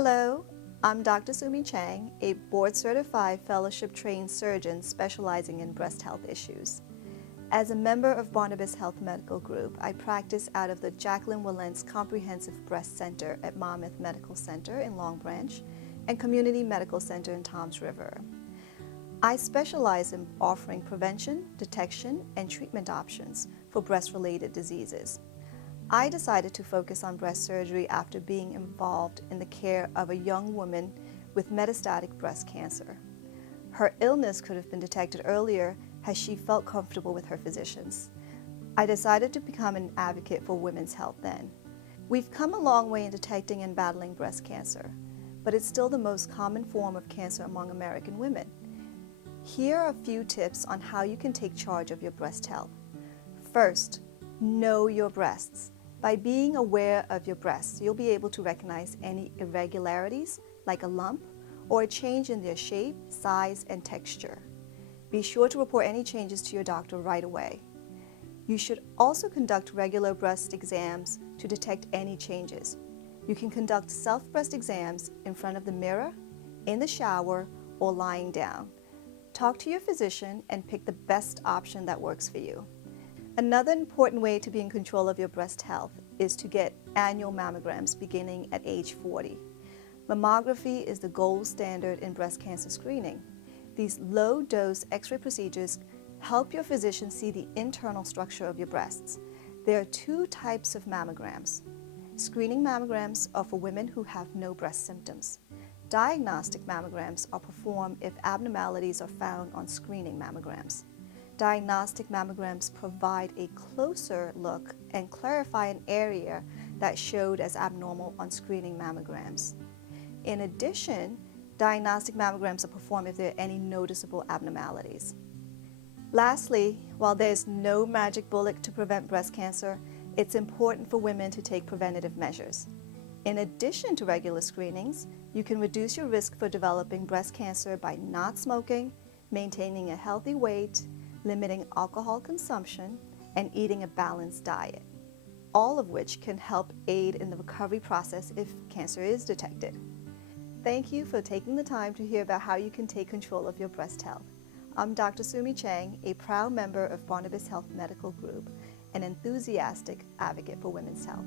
Hello, I'm Dr. Sumi Chang, a board-certified fellowship-trained surgeon specializing in breast health issues. As a member of Barnabas Health Medical Group, I practice out of the Jacqueline Wilentz Comprehensive Breast Center at Monmouth Medical Center in Long Branch and Community Medical Center in Toms River. I specialize in offering prevention, detection, and treatment options for breast-related diseases. I decided to focus on breast surgery after being involved in the care of a young woman with metastatic breast cancer. Her illness could have been detected earlier had she felt comfortable with her physicians. I decided to become an advocate for women's health then. We've come a long way in detecting and battling breast cancer, but it's still the most common form of cancer among American women. Here are a few tips on how you can take charge of your breast health. First, know your breasts. By being aware of your breasts, you'll be able to recognize any irregularities, like a lump, or a change in their shape, size, and texture. Be sure to report any changes to your doctor right away. You should also conduct regular breast exams to detect any changes. You can conduct self-breast exams in front of the mirror, in the shower, or lying down. Talk to your physician and pick the best option that works for you. Another important way to be in control of your breast health is to get annual mammograms beginning at age 40. Mammography is the gold standard in breast cancer screening. These low-dose X-ray procedures help your physician see the internal structure of your breasts. There are two types of mammograms. Screening mammograms are for women who have no breast symptoms. Diagnostic mammograms are performed if abnormalities are found on screening mammograms. Diagnostic mammograms provide a closer look and clarify an area that showed as abnormal on screening mammograms. In addition, diagnostic mammograms are performed if there are any noticeable abnormalities. Lastly, while there's no magic bullet to prevent breast cancer, it's important for women to take preventative measures. In addition to regular screenings, you can reduce your risk for developing breast cancer by not smoking, maintaining a healthy weight, limiting alcohol consumption, and eating a balanced diet, all of which can help aid in the recovery process if cancer is detected. Thank you for taking the time to hear about how you can take control of your breast health. I'm Dr. Sumi Chang, a proud member of Barnabas Health Medical Group, an enthusiastic advocate for women's health.